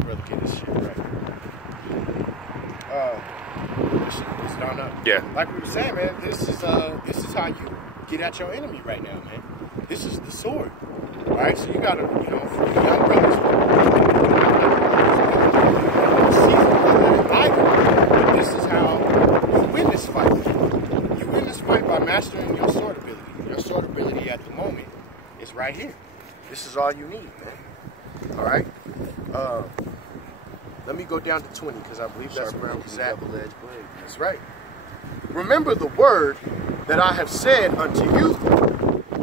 Brother, get this shit right. This shit is down up. Yeah. Like we were saying, man, this is how you get at your enemy right now, man. This is the sword. All right, so you gotta, you know, for the young brothers, this is how you win this fight. You win this fight by mastering your sword ability. Your sword ability at the moment is right here. This is all you need, man. All right. Let me go down to 20 because I believe that's where I was at. That's right. Remember the word that I have said unto you.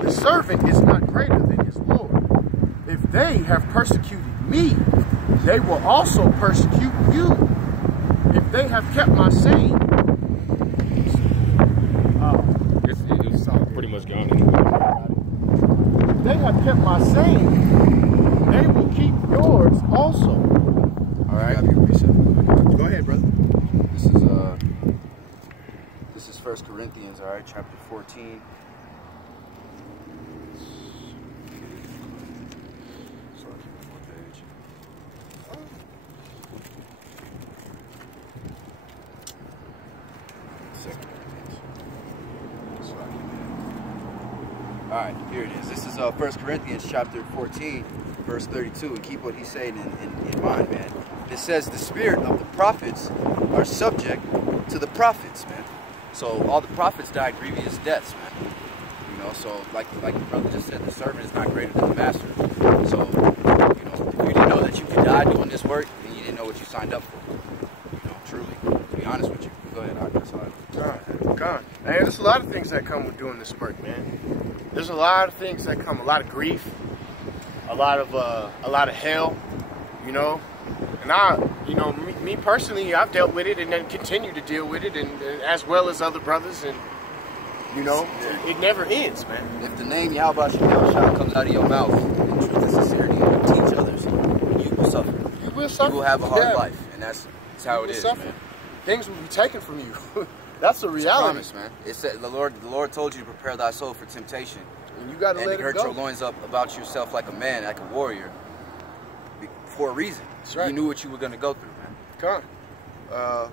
The servant is not greater than his Lord. If they have persecuted me, they will also persecute you. If they have kept my saying. It's pretty much gone anyway. If they have kept my saying, they will keep yours also. All right. Go ahead, brother. This is 1 Corinthians, all right, chapter 14. Sorry, one page. Second page. Sorry. All right, here it is. This is 1 Corinthians chapter 14, verse 32, and keep what he's saying in mind, man. It says the spirit of the prophets are subject to the prophets, man. So all the prophets died grievous deaths, man. You know, so like the brother just said, the servant is not greater than the master. So, you know, if you didn't know that you could die doing this work, then you didn't know what you signed up for. You know, truly. To be honest with you. Go ahead, that's all right. God. Man, there's a lot of things that come with doing this work, man. There's a lot of things that come, a lot of grief, a lot of hell, you know. And you know, me personally, I've dealt with it and then continue to deal with it, and as well as other brothers, and you know, it never ends, man. If the name Yahawashi comes out of your mouth in truth and sincerity, and you teach others, you will suffer. You will suffer. You will have a hard life, and that's how it is, suffer. man. Things will be taken from you. That's a reality. It's a promise, man. It said the Lord told you to prepare thy soul for temptation. And you got to let it go. And to gird your loins up about yourself like a man, like a warrior, for a reason. That's right. You knew what you were going to go through, man. Come on.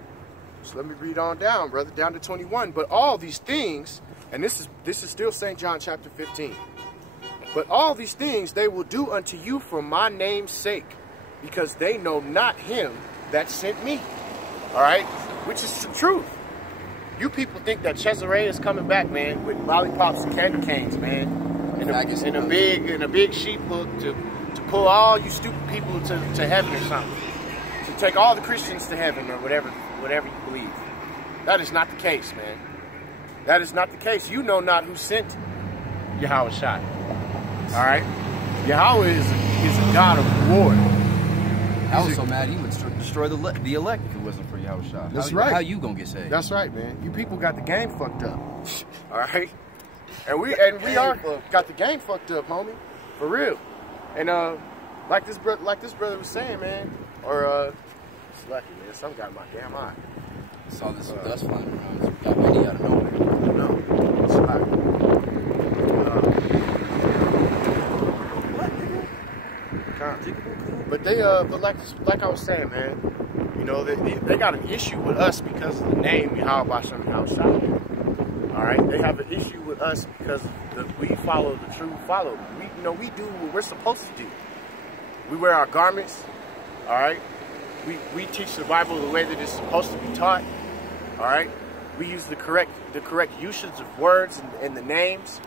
So let me read on down, brother, down to 21. But all these things, and this is still St. John chapter 15. But all these things they will do unto you for my name's sake, because they know not him that sent me. All right? Which is the truth. You people think that Cesarea is coming back, man, with lollipops and candy canes, man, and a big sheep hook to pull all you stupid people to heaven or something, to take all the Christians to heaven or whatever you believe. That is not the case, man. That is not the case. You know not who sent Yahawashi. All right, Yahweh is a God of war. I was so mad he would destroy the elect if it wasn't for Yahawashi. That's right. How you gonna get saved? That's right, man. You people got the game fucked up. All right, and we are got the game fucked up, homie, for real. And like this brother was saying, man, or it's lucky, man. Some got my damn eye. I saw this dust flying around. Got ready out of nowhere. No, it's lucky. But but like I was saying, man, you know, they got an issue with us because of the name Yahawashi. All right, they have an issue with us because we follow the true follow. We do what we're supposed to do. We wear our garments. All right, we teach the Bible the way that it's supposed to be taught. All right, we use the correct usage of words and the names.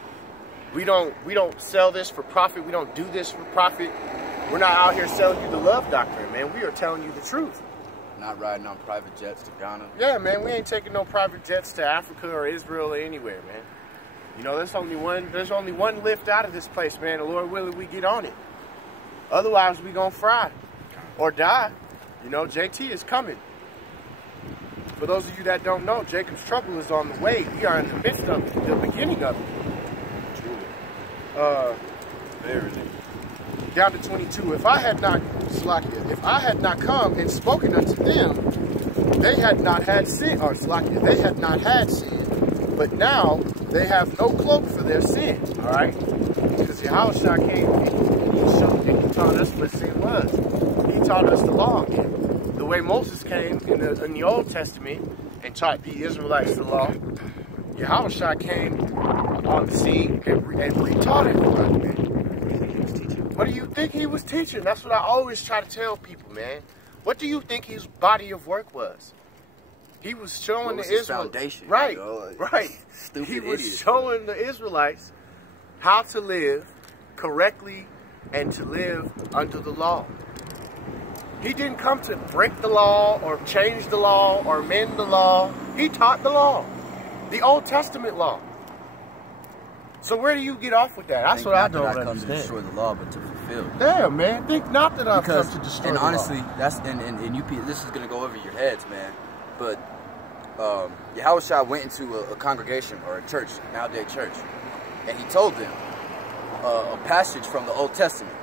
We don't sell this for profit. We don't do this for profit. We're not out here selling you the love doctrine, man. We are telling you the truth. Not riding on private jets to Ghana. Yeah, man, we ain't taking no private jets to Africa or Israel or anywhere, man. You know, there's only one lift out of this place, man. The Lord willing, we get on it. Otherwise, we gonna fry or die. You know, JT is coming. For those of you that don't know, Jacob's trouble is on the way. We are in the midst of it, the beginning of it. Truly. Very. Down to 22. If I had not come and spoken unto them, they had not had sin. Or they had not had sin. But now they have no cloak for their sin. All right, because Yahawashi came and he taught us what sin was. He taught us the law. The way Moses came in the Old Testament and taught the Israelites the law, Yahawashi came on the scene and retaught everybody, man. What do you think he was teaching? That's what I always try to tell people, man. What do you think his body of work was? He was showing the Israelites, right, right. He was showing the Israelites how to live correctly and to live under the law. He didn't come to break the law or change the law or amend the law. He taught the law, the Old Testament law. So where do you get off with that? That's what I don't understand. Come to destroy the law, but to fulfill. Damn, man. Think not that I've come to destroy the law. And honestly, that's and you, this is gonna go over your heads, man. But Yahawashi went into a congregation or a church, nowadays church, and he told them a passage from the Old Testament,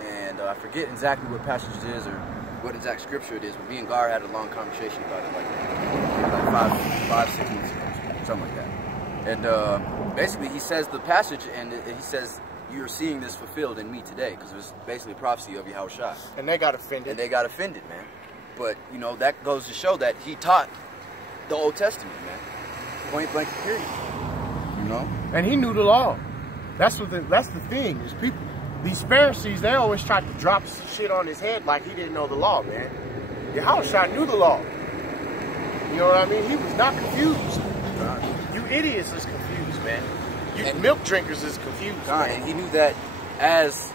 and I forget exactly what passage it is or what exact scripture it is, but me and Gar had a long conversation about it, like 6 months ago, something like that. And basically, he says the passage, and he says, "You're seeing this fulfilled in me today," because it was basically a prophecy of Yahawashi. And they got offended. And they got offended, man. But you know that goes to show that he taught the Old Testament, man. Point blank, period. You know. And he knew the law. That's the thing is people. These Pharisees, they always tried to drop shit on his head like he didn't know the law, man. Yahawashi knew the law. You know what I mean? He was not confused. You idiots is confused, man. You milk drinkers is confused. And he knew that as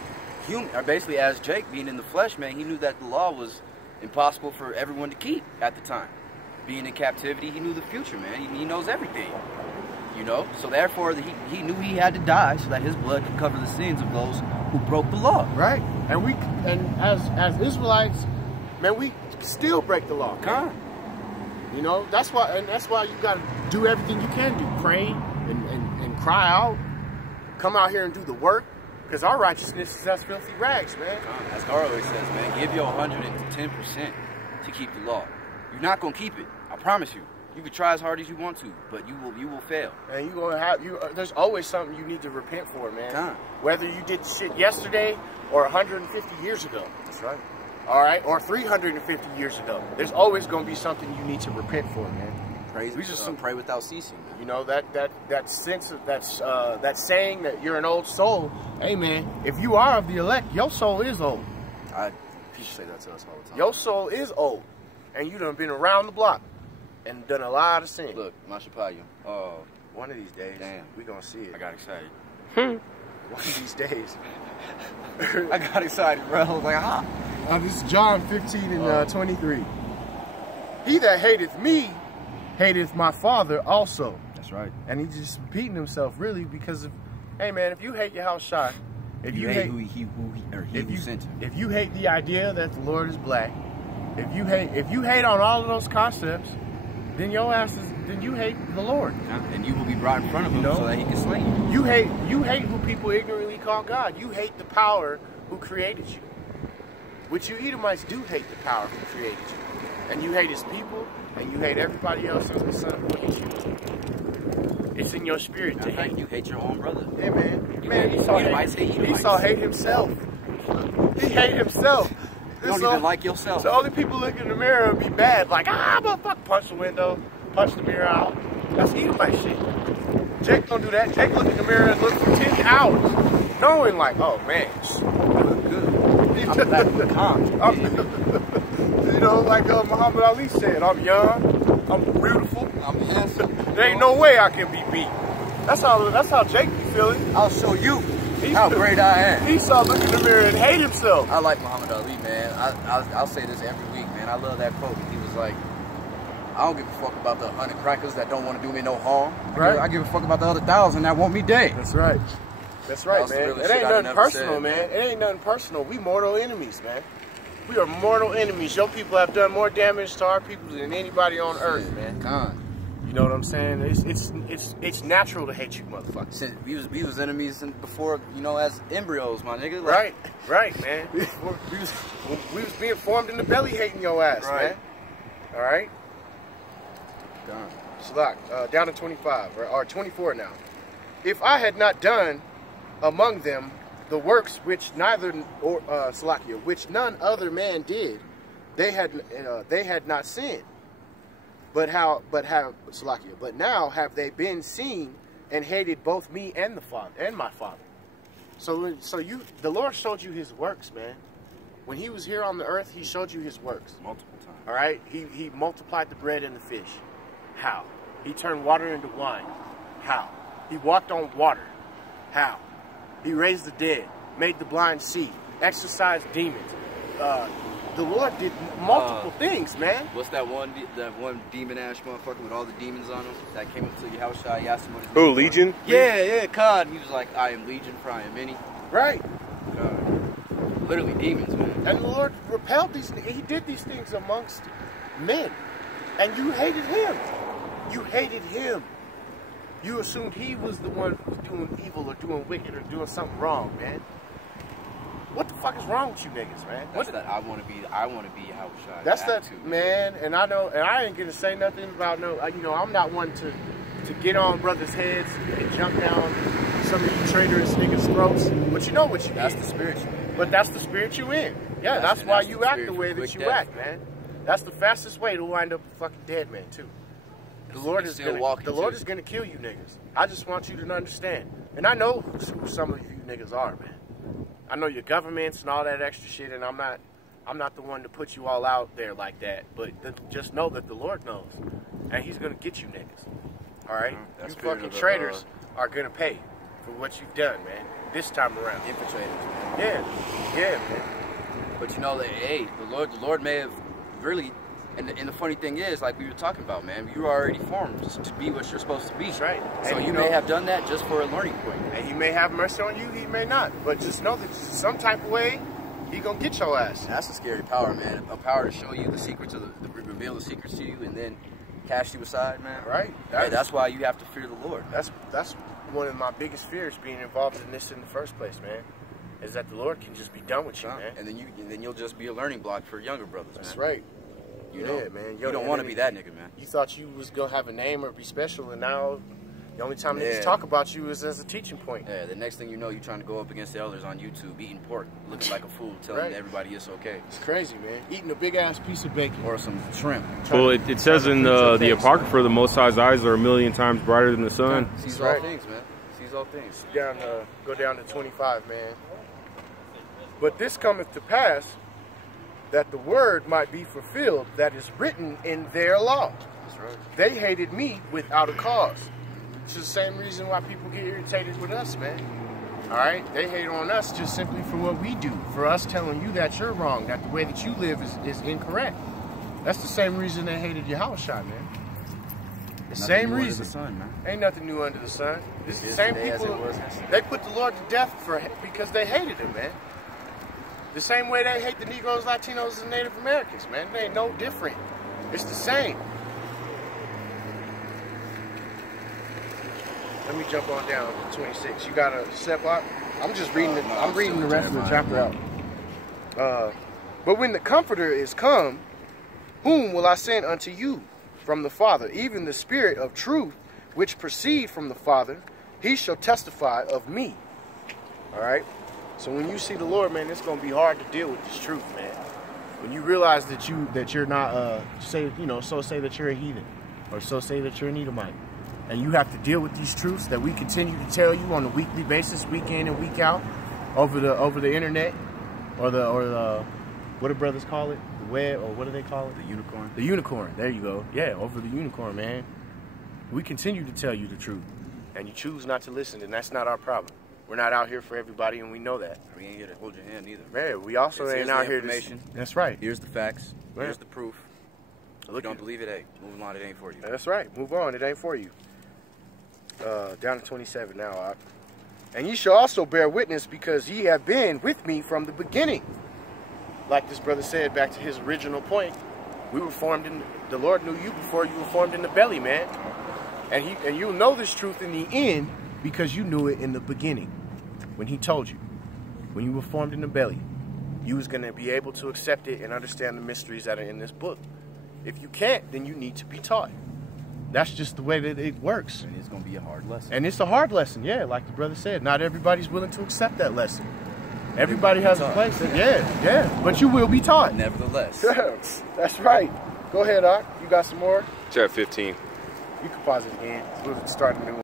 human, or basically as Jake being in the flesh, man, he knew that the law was impossible for everyone to keep at the time. Being in captivity, he knew the future, man. He knows everything. You know? So therefore, he knew he had to die so that his blood could cover the sins of those who broke the law. Right. And as Israelites, man, we still break the law. Come. You know, that's why you gotta do everything you can do. Pray and cry out. Come out here and do the work. Because our righteousness is as filthy rags, man. As Gar always says, man, give your 110% to keep the law. You're not gonna keep it. I promise you. You can try as hard as you want to, but you will fail. And you gonna have there's always something you need to repent for, man. Whether you did shit yesterday or 150 years ago. That's right. All right, or 350 years ago. There's always gonna be something you need to repent for, man. We just pray without ceasing. Man. You know that sense of that saying that you're an old soul. Hey, man, if you are of the elect, your soul is old. People say that to us all the time. Your soul is old, and you done been around the block. And done a lot of sin. Look, Mashapaya. One of these days, we gonna see it. I got excited. One of these days. I got excited, bro. I was like, ah. This is John 15 and 23. He that hateth me, hateth my Father also. That's right. And he's just repeating himself, really, because of, hey man, if you hate Yahawashi, if you hate who sent him, if you hate the idea that the Lord is black, if you hate on all of those concepts, then then you hate the Lord. And you will be brought in front of him so that he can slay you. You hate who people ignorantly call God. You hate the power who created you. Which you Edomites do hate the power who created you. And you hate his people, and you hate everybody else under the sun who hates you. It's in your spirit to hate. You hate your own brother. Yeah, man. He saw hate himself. He hate himself. You don't even like yourself. So only people look in the mirror and be bad, like, motherfucker, punch the window, punch the mirror out. That's Edomite shit. Jake don't do that. Jake look in the mirror and look for 10 hours, knowing like, oh man, I look good. I'm black with calm. You know, like Muhammad Ali said, I'm young, I'm beautiful, I'm handsome. There ain't no way I can be beat. That's how Jake be feeling. I'll show you how great I am. He saw look in the mirror and hate himself. I like Muhammad Ali, man. I'll say this every week, man. I love that quote. He was like, I don't give a fuck about the 100 crackers that don't want to do me no harm. Right. I give a fuck about the other 1,000 that want me dead. That's right. That's right, man. It ain't nothing personal, man. It ain't nothing personal. We mortal enemies, man. We are mortal enemies. Your people have done more damage to our people than anybody on earth, man. You know what I'm saying? It's natural to hate you, motherfucker. Since we was enemies before, you know, as embryos, my nigga. Like, right, man. we was being formed in the belly hating your ass, man. All right? Shalak, down to 25, or 24 now. If I had not done among them the works which which none other man did, they had not sinned. But now have they been seen and hated both me and the Father and my Father. So the Lord showed you his works, man. When he was here on the earth, he showed you his works. Multiple times. All right? He multiplied the bread and the fish. How? He turned water into wine. How? He walked on water. How? He raised the dead, made the blind see, exorcised demons. The Lord did multiple things, man. What's that one demon ass motherfucker with all the demons on him that came up to Yahawashi? He asked him what his name was. Legion? Yeah, God. He was like, I am Legion, for I am many. Right. God. Literally demons, man. And the Lord repelled these. He did these things amongst men, and you hated him. You hated him. You assumed he was the one who was doing evil or doing wicked or doing something wrong, man. What the fuck is wrong with you niggas, man? That's that I want to be Yahawashi. That's that, man. And I know, and I ain't gonna say nothing about I'm not one to get on brothers' heads and jump down some of you traitorous niggas' throats. But you know what you That's did. the spirit. But that's the spirit you in. Yeah, that's why you act the way that you act, man. That's the fastest way to wind up a fucking dead man too. The Lord is gonna kill you niggas. I just want you to understand. And I know who some of you niggas are, man. I know your governments and all that extra shit, and I'm not the one to put you all out there like that. But just know that the Lord knows, and He's gonna get you niggas. All right, you fucking traitors are gonna pay for what you've done, man. This time around, Infiltrators, man. Yeah, man. But you know that, hey, the Lord may have really. And the funny thing is, like we were talking about, man, you were already formed to be what you're supposed to be. That's right. So you may have done that just for a learning point. And He may have mercy on you, He may not. But just know that some type of way, He gonna get your ass. And that's a scary power, man. A power to show you the secrets reveal the secrets to you, and then cast you aside, man. Right. That's why you have to fear the Lord. That's one of my biggest fears being involved in this in the first place, man. Is that the Lord can just be done with you, man. And then you'll just be a learning block for younger brothers. That's man. right. You know, man. You don't want to be that nigga, man. You thought you was gonna have a name or be special, and now the only time niggas talk about you is as a teaching point. Yeah. The next thing you know, you're trying to go up against the elders on YouTube, eating pork, looking like a fool, telling everybody it's okay. It's crazy, man. Eating a big ass piece of bacon or some shrimp. Well, it says in the Apocrypha, the Most High's eyes are 1,000,000 times brighter than the sun. Sees all things, man. Sees all things. Go down to 25, man. But this cometh to pass, that the word might be fulfilled that is written in their law. That's right. They hated me without a cause. It's the same reason why people get irritated with us, man. All right? They hate on us just simply for what we do, for us telling you that you're wrong, that the way that you live is incorrect. That's the same reason they hated Yahawashi, man. The same reason. Ain't nothing new under the sun. This is the same people. They put the Lord to death because they hated him, man. The same way they hate the Negroes, Latinos, and Native Americans, man. They ain't no different. It's the same. Let me jump on down to 26. You got a step up? I'm just reading I'm reading the rest of the chapter out. But when the Comforter is come, whom will I send unto you from the Father? Even the Spirit of truth, which proceed from the Father, He shall testify of me. All right? So when you see the Lord, man, it's gonna be hard to deal with this truth, man. When you realize that you're not say that you're a heathen, or so say that you're an Edomite, and you have to deal with these truths that we continue to tell you on a weekly basis, week in and week out, over the internet, or the what do brothers call it? The web, or what do they call it? The unicorn. The unicorn. There you go. Yeah, over the unicorn, man. We continue to tell you the truth, and you choose not to listen, and that's not our problem. We're not out here for everybody, and we know that. We ain't here to hold your hand either. Man, we also ain't out here to... That's right. Here's the facts. Man. Here's the proof. If you don't believe it, hey, move on, it ain't for you. That's right. Move on, it ain't for you. Down to 27 now. And ye shall also bear witness, because ye have been with me from the beginning. Like this brother said, back to his original point, we were formed in... The Lord knew you before you were formed in the belly, man. And you'll know this truth in the end, because you knew it in the beginning, when He told you, when you were formed in the belly, you was going to be able to accept it and understand the mysteries that are in this book. If you can't, then you need to be taught. That's just the way that it works. And it's going to be a hard lesson. And it's a hard lesson, yeah, like the brother said. Not everybody's willing to accept that lesson. Everybody has a place. Yeah. But you will be taught. Nevertheless. That's right. Go ahead, Doc. You got some more? Chapter 15. You can pause it again. We'll start a new one.